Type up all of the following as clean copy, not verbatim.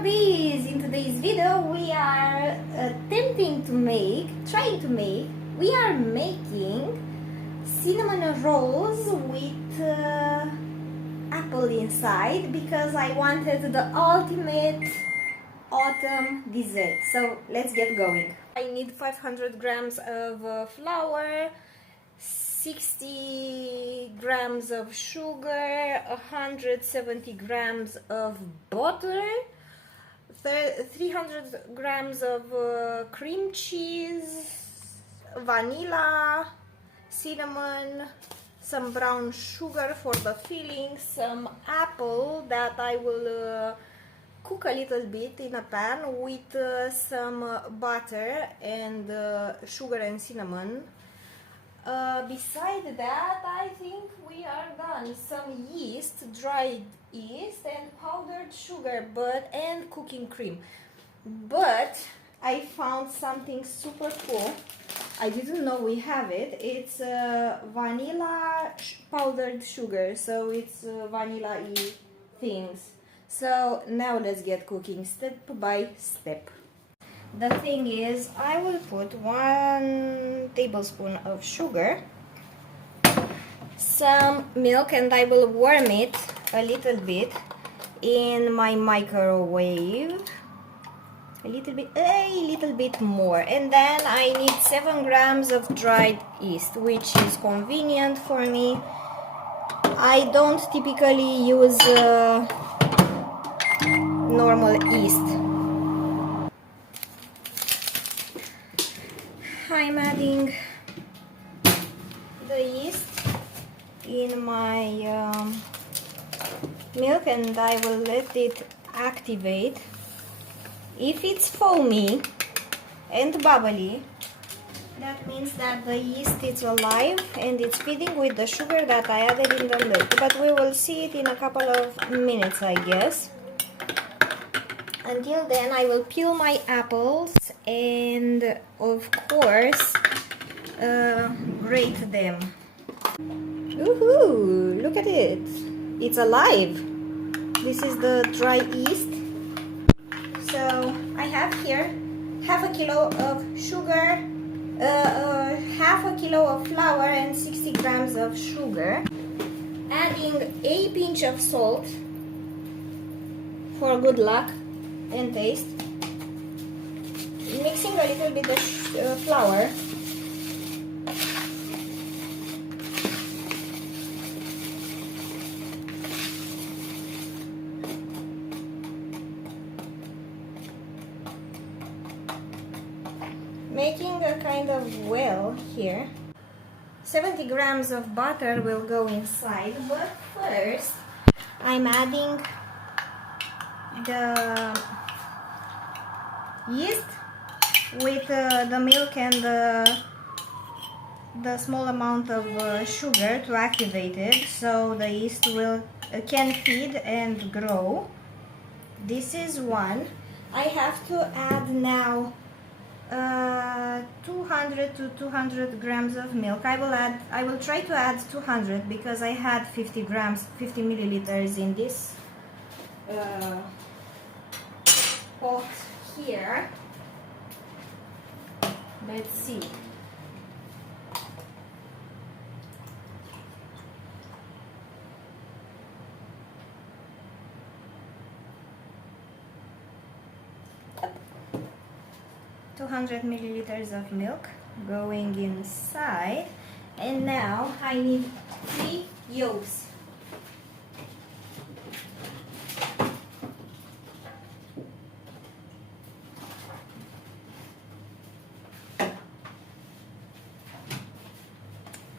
Bees! In today's video we are we are making cinnamon rolls with apple inside because I wanted the ultimate autumn dessert. So let's get going. I need 500 grams of flour, 60 grams of sugar, 170 grams of butter, 300 grams of cream cheese, vanilla, cinnamon, some brown sugar for the filling, some apple that I will cook a little bit in a pan with some butter and sugar and cinnamon. Beside that, I think we are done. Some yeast, dried yeast, and powdered sugar, and cooking cream. But I found something super cool. I didn't know we have it. It's vanilla powdered sugar, so it's vanilla-y things. So now let's get cooking step by step. The thing is, I will put 1 tablespoon of sugar, some milk, and I will warm it a little bit in my microwave. A little bit more. And then I need 7 grams of dried yeast, which is convenient for me. I don't typically use normal yeast. I'm adding the yeast in my milk and I will let it activate. If it's foamy and bubbly, that means that the yeast is alive and it's feeding with the sugar that I added in the milk. But we will see it in a couple of minutes, I guess. Until then, I will peel my apples and, of course, grate them. Woohoo! Look at it! It's alive! This is the dry yeast. So, I have here half a kilo of sugar, half a kilo of flour, and 60 grams of sugar. Adding a pinch of salt for good luck and taste. Mixing a little bit of flour. Making a kind of well here. 70 grams of butter will go inside, but first I'm adding the yeast with the milk and the small amount of sugar to activate it, so the yeast can feed and grow. This is one. I have to add now 200 to 200 grams of milk. I will try to add 200 because I had 50 milliliters in this pot here. Let's see. Yep. 200 milliliters of milk going inside, and now I need 3 yolks.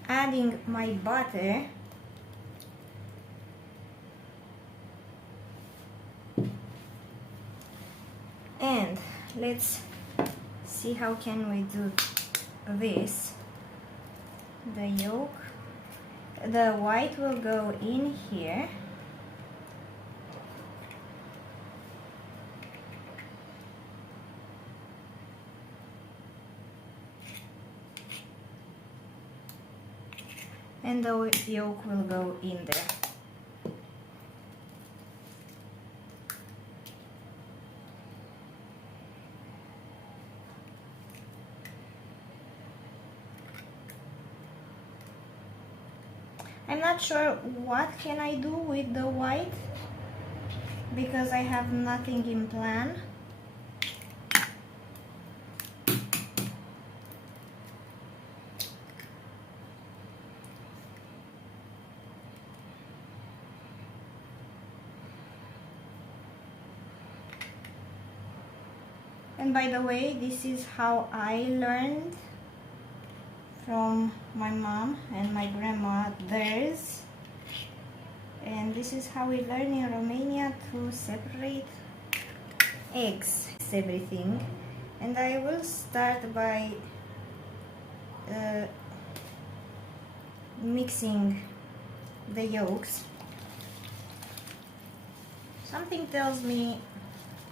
Adding my butter, and let's see how can we do this. The yolk, the white will go in here. And the yolk will go in there. I'm not sure what can I do with the white because I have nothing in plan. And by the way, this is how I learned from my mom and my grandmothers. And this is how we learn in Romania to separate eggs, everything. And I will start by mixing the yolks. Something tells me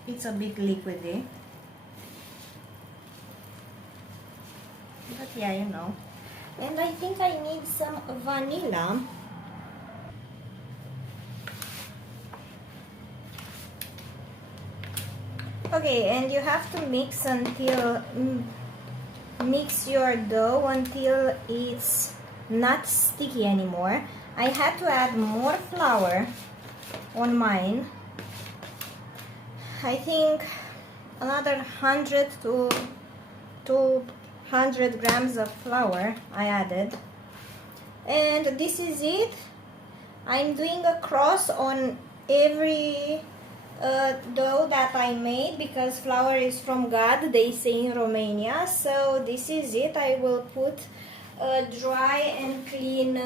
it's a bit liquidy. But yeah, you know. And I think I need some vanilla. Okay, and you have to mix your dough until it's not sticky anymore. I had to add more flour on mine. I think another 100 to 200 grams of flour I added. And this is it. I'm doing a cross on every dough that I made because flour is from God, they say in Romania. So this is it. I will put a dry and clean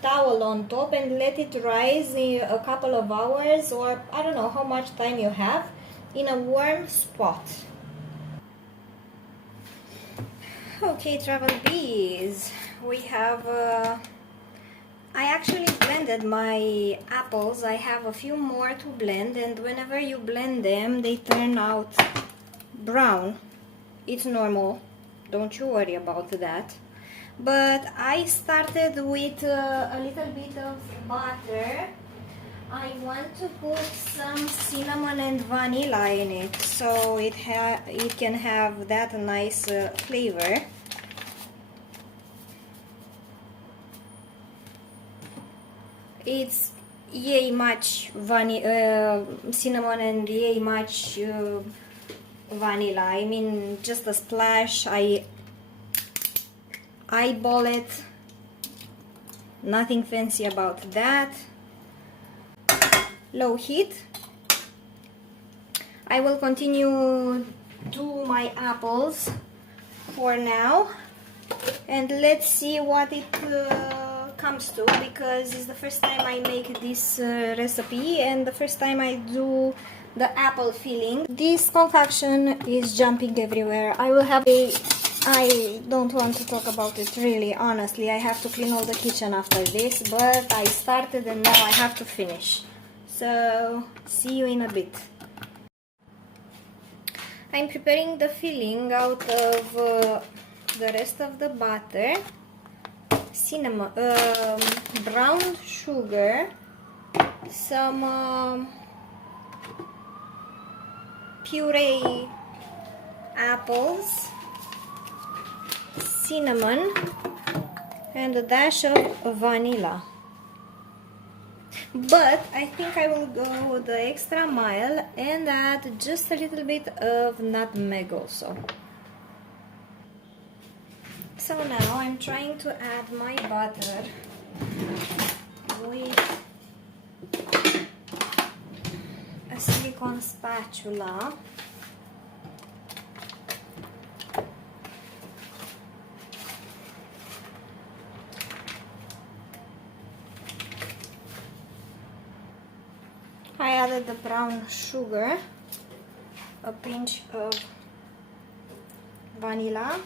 towel on top and let it rise in a couple of hours, or I don't know how much time you have, in a warm spot. Okay, travel bees, we have I actually blended my apples. I have a few more to blend, and whenever you blend them they turn out brown. It's normal, don't you worry about that. But I started with a little bit of butter. I want to put some cinnamon and vanilla in it, so it can have that nice flavor. It's yay much cinnamon and yay much vanilla. I mean, just a splash. I eyeball it. Nothing fancy about that. Low heat. I will continue do my apples for now, and let's see what it comes to, because it's the first time I make this recipe and the first time I do the apple filling. This concoction is jumping everywhere. I don't want to talk about it really, honestly. I have to clean all the kitchen after this, but I started and now I have to finish. So, see you in a bit. I'm preparing the filling out of the rest of the butter, cinnamon, brown sugar, some puree apples, cinnamon, and a dash of vanilla. But I think I will go the extra mile and add just a little bit of nutmeg also. So now I'm trying to add my butter with a silicone spatula. I added the brown sugar, a pinch of vanilla,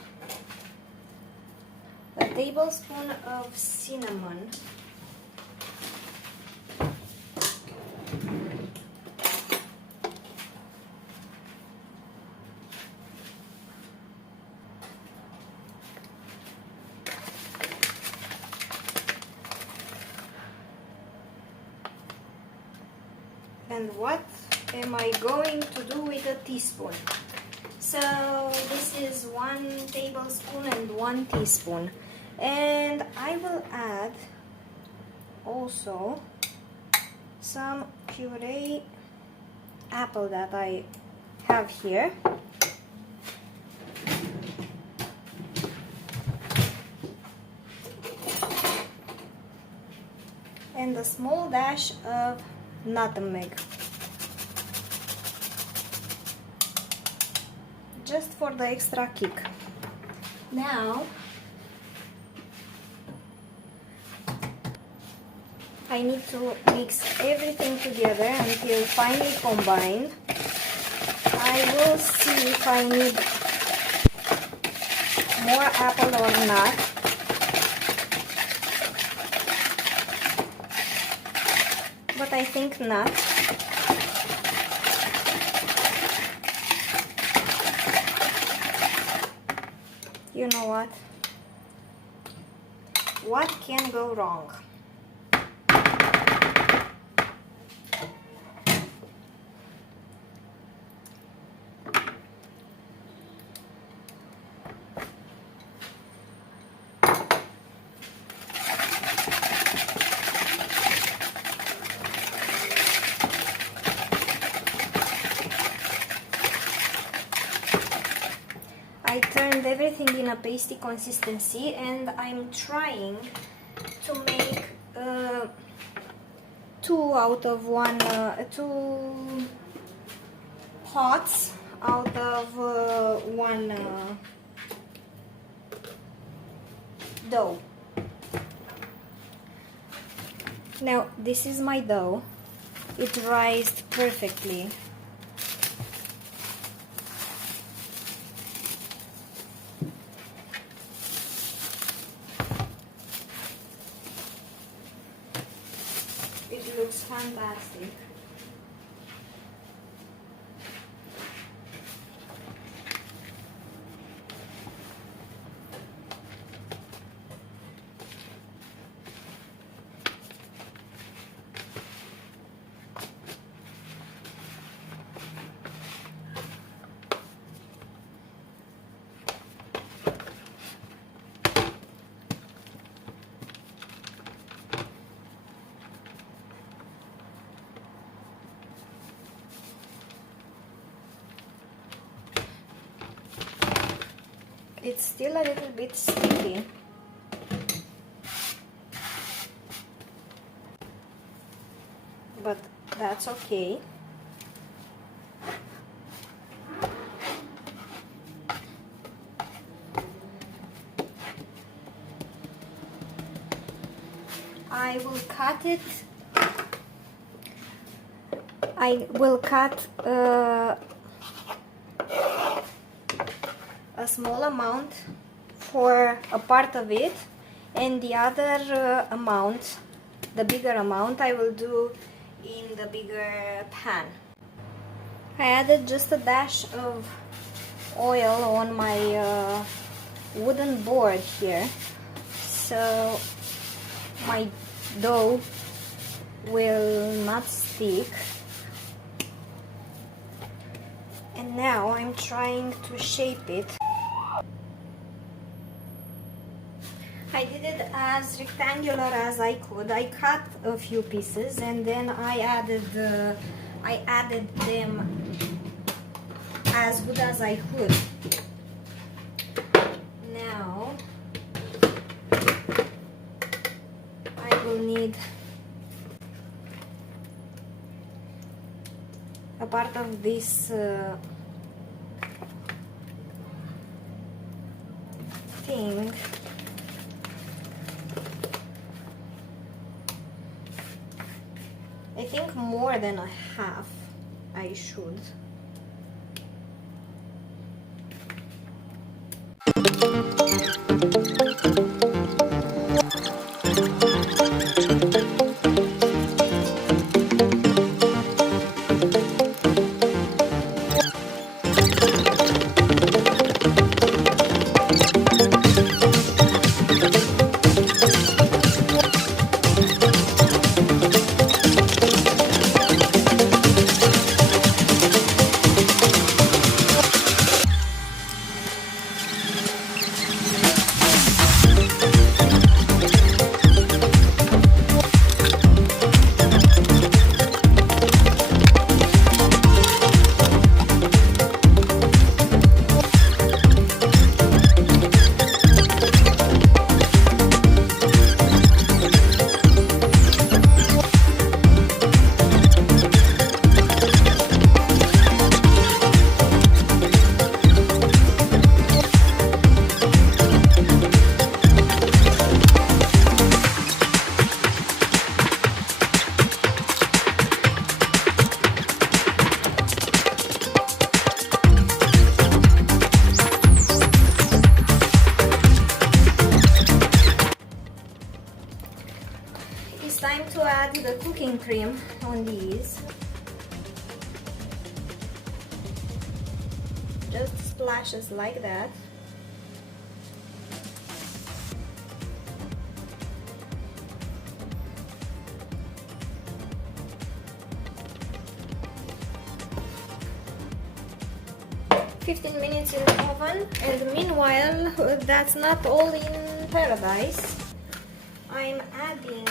a tablespoon of cinnamon, and what am I going to do with a teaspoon? So this is 1 tablespoon and 1 teaspoon, and I will add also some puree apple that I have here. And a small dash of nutmeg, just for the extra kick. Now I need to mix everything together until finely combined. I will see if I need more apple or not. But I think not. You know what? What can go wrong? I turned everything in a pasty consistency, and I'm trying to make two pots out of one dough. Now this is my dough. It rised perfectly. It looks fantastic. It's still a little bit sticky. But that's okay. I will cut it. I will cut a small amount for a part of it, and the other amount, the bigger amount, I will do in the bigger pan. I added just a dash of oil on my wooden board here, so my dough will not stick. And now I'm trying to shape it. I did it as rectangular as I could. I cut a few pieces and then I added them as good as I could. Now I will need a part of this thing. I think more than a half I should. time to add the cooking cream on these. Just splashes like that. "15 minutes in the oven," and meanwhile, that's not all in paradise. I'm adding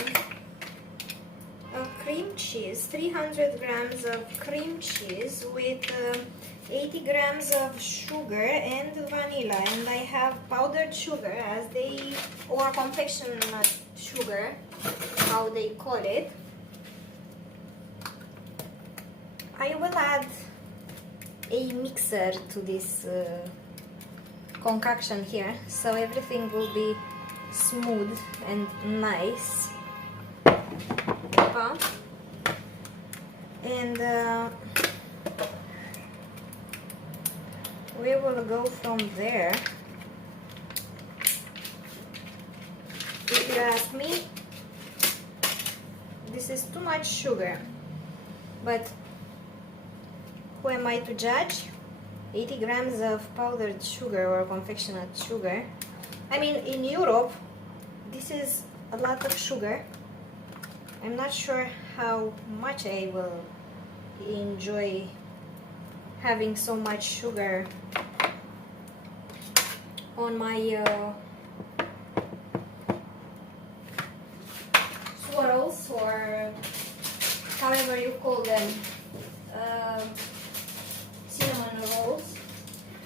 a cream cheese, 300 grams of cream cheese with 80 grams of sugar and vanilla, and I have powdered sugar as they, or confectionery sugar, how they call it. I will add a mixer to this concoction here, so everything will be smooth and nice. And we will go from there. If you ask me, this is too much sugar, but who am I to judge? 80 grams of powdered sugar or confectionery sugar. I mean, in Europe, this is a lot of sugar. I'm not sure how much I will enjoy having so much sugar on my swirls, or however you call them, cinnamon rolls.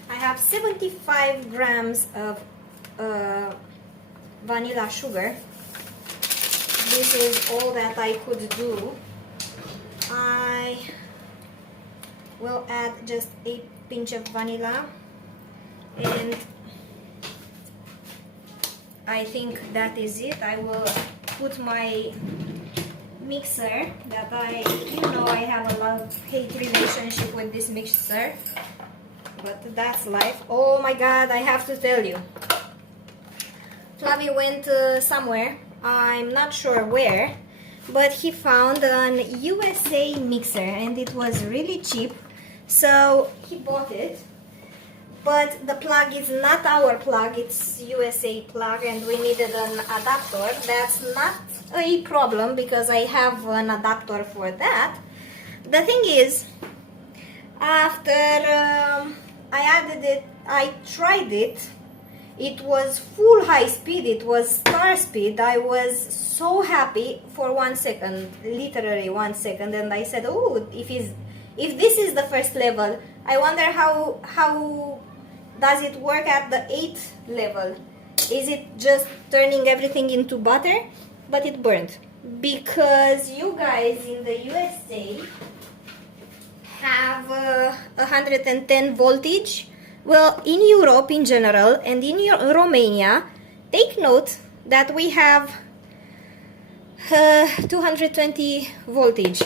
I have 75 grams of vanilla sugar. This is all that I could do. I will add just a pinch of vanilla, and I think that is it. I will put my mixer that I have a love-hate relationship with this mixer, but that's life. Oh my god, I have to tell you, Flavie went somewhere, I'm not sure where, but he found an USA mixer and it was really cheap, so he bought it. But the plug is not our plug, it's USA plug, and we needed an adapter. That's not a problem because I have an adapter for that. The thing is, after I tried it, it was full high speed, it was star speed. I was so happy for 1 second, literally 1 second, and I said, oh, if this is the first level, I wonder how does it work at the 8th level? Is it just turning everything into butter? But it burned. Because you guys in the USA have 110 voltage. Well, in Europe in general and in Romania, take note that we have 220 voltage.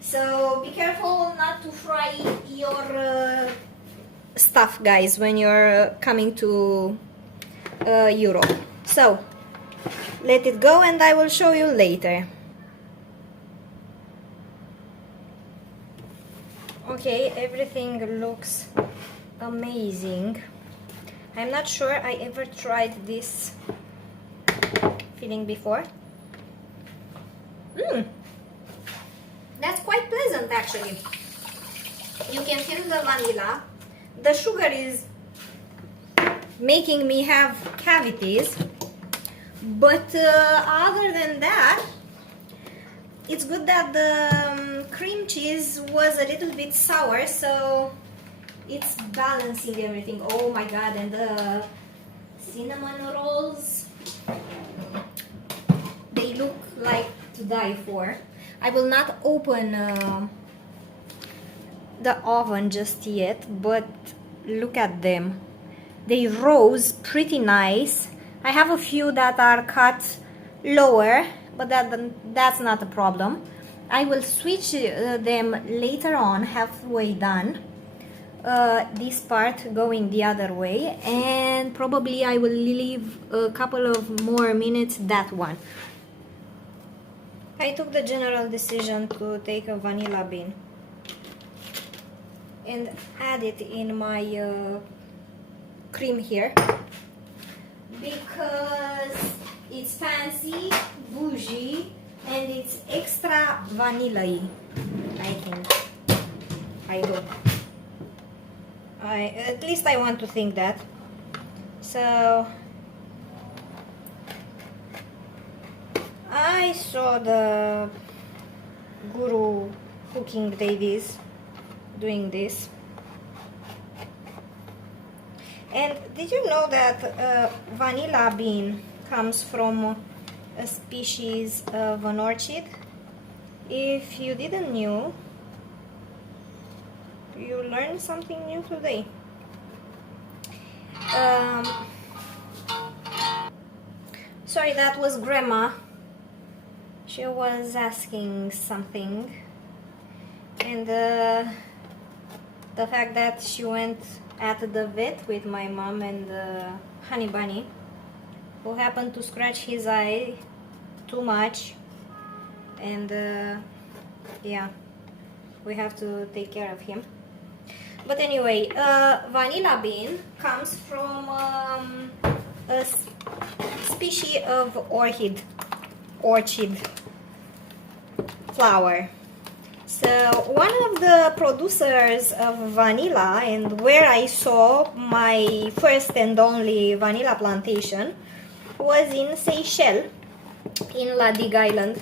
So be careful not to fry your stuff, guys, when you're coming to Europe. So let it go and I will show you later. Okay, everything looks amazing. I'm not sure I ever tried this filling before. That's quite pleasant actually. You can feel the vanilla. The sugar is making me have cavities, but other than that, it's good that the cream cheese was a little bit sour, so it's balancing everything. Oh my god, and the cinnamon rolls, they look like to die for. I will not open the oven just yet, but look at them. They rose pretty nice. I have a few that are cut lower, but that's not a problem. I will switch them later on, halfway done. This part going the other way, and probably I will leave a couple of more minutes that one. I took the general decision to take a vanilla bean and add it in my cream here because it's fancy, bougie, and it's extra vanilla-y, I think. I hope. At least I want to think that. So I saw the guru cooking ladies doing this. And did you know that vanilla bean comes from a species of an orchid? If you didn't know, you learned something new today. Sorry, that was Grandma. She was asking something, and the fact that she went at the vet with my mom and Honey Bunny, who happened to scratch his eye too much, and yeah, we have to take care of him. But anyway, vanilla bean comes from a species of orchid flower. So one of the producers of vanilla, and where I saw my first and only vanilla plantation, was in Seychelles, in La Digue Island.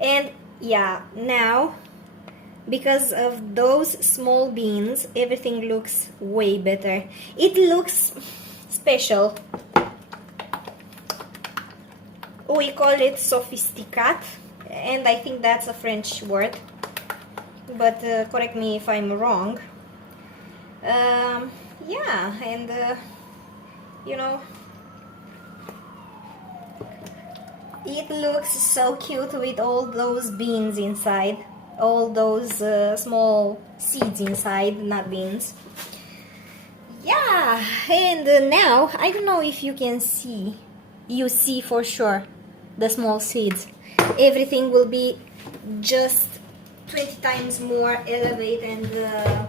And yeah, now because of those small beans, everything looks way better. It looks special. We call it sophisticat, and I think that's a French word, but correct me if I'm wrong. Yeah, and you know, it looks so cute with all those beans inside, all those small seeds inside, not beans. Yeah, and now I don't know if you can see. You see for sure the small seeds. Everything will be just 20 times more elevated and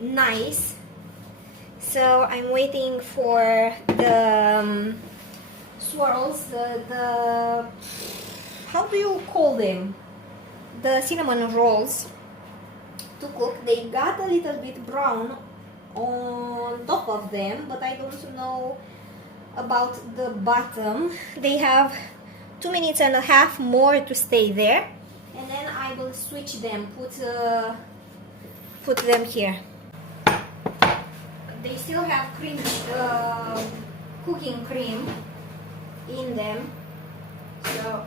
nice. So I'm waiting for the swirls, the how do you call them? The cinnamon rolls to cook. They got a little bit brown on top of them, but I don't know about the bottom. They have 2.5 minutes more to stay there, and then I will switch them, put them here. They still have cream, cooking cream in them, so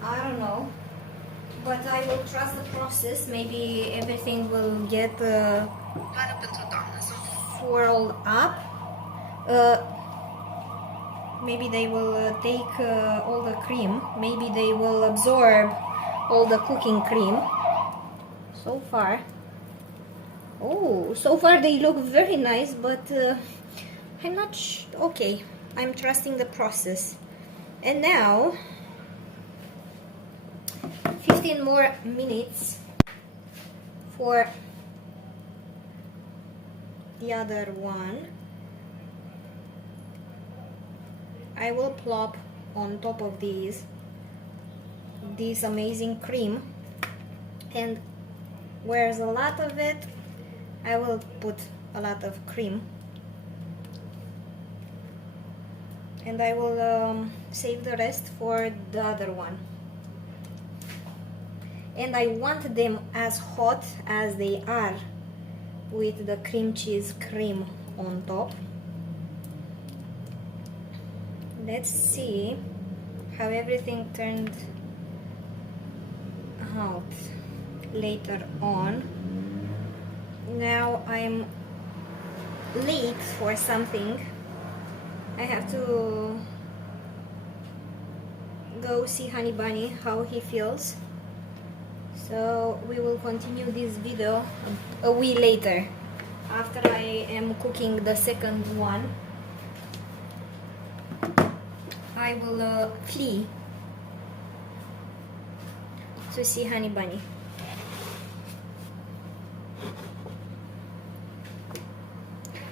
I don't know, but I will trust the process. Maybe everything will get swirled up. Maybe they will take all the cream. Maybe they will absorb all the cooking cream. So far, oh, so far they look very nice, but I'm not okay. I'm trusting the process. And now 15 more minutes for the other one. I will plop on top of this amazing cream, and where's a lot of it, I will put a lot of cream, and I will save the rest for the other one. And I want them as hot as they are, with the cream cheese cream on top. Let's see how everything turned out later on. Now I'm late for something. I have to go see Honey Bunny, how he feels. So we will continue this video a wee later, after I am cooking the second one. I will flee to see Honey Bunny.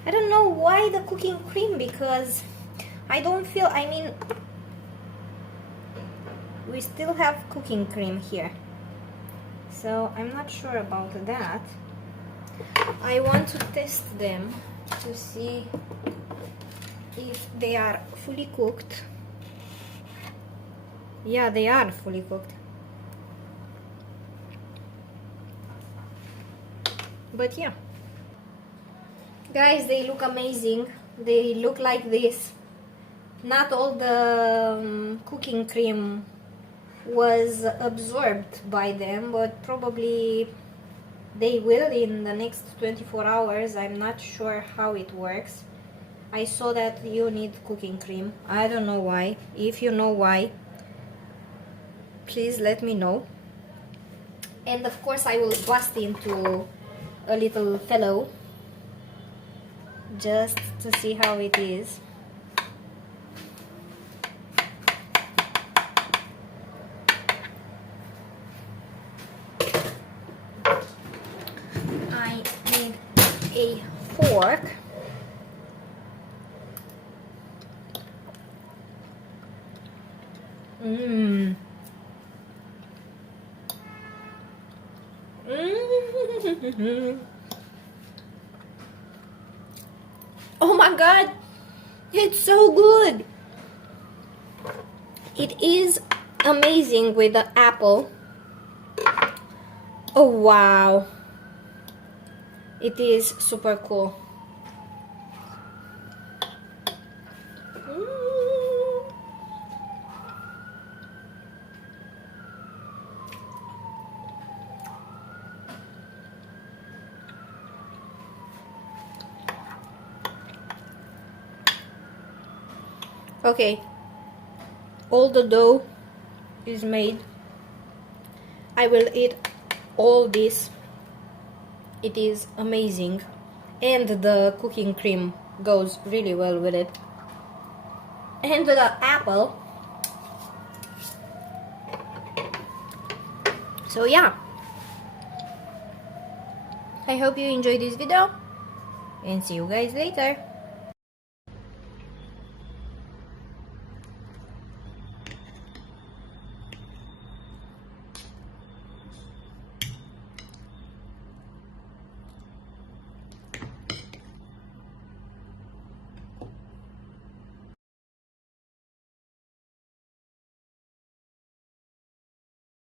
I don't know why the cooking cream, because I don't feel, I mean, we still have cooking cream here, so I'm not sure about that. I want to test them to see if they are fully cooked. Yeah, they are fully cooked. But yeah. Guys, they look amazing. They look like this. Not all the cooking cream was absorbed by them, but probably they will in the next 24 hours. I'm not sure how it works. I saw that you need cooking cream. I don't know why. If you know why, please let me know. And of course I will bust into a little fellow just to see how it is. I need a fork. Mmm. Oh my god, it's so good. It is amazing with the apple. Oh wow, it is super cool. Okay, all the dough is made. I will eat all this. It is amazing, and the cooking cream goes really well with it, and the apple. So yeah, I hope you enjoyed this video, and see you guys later.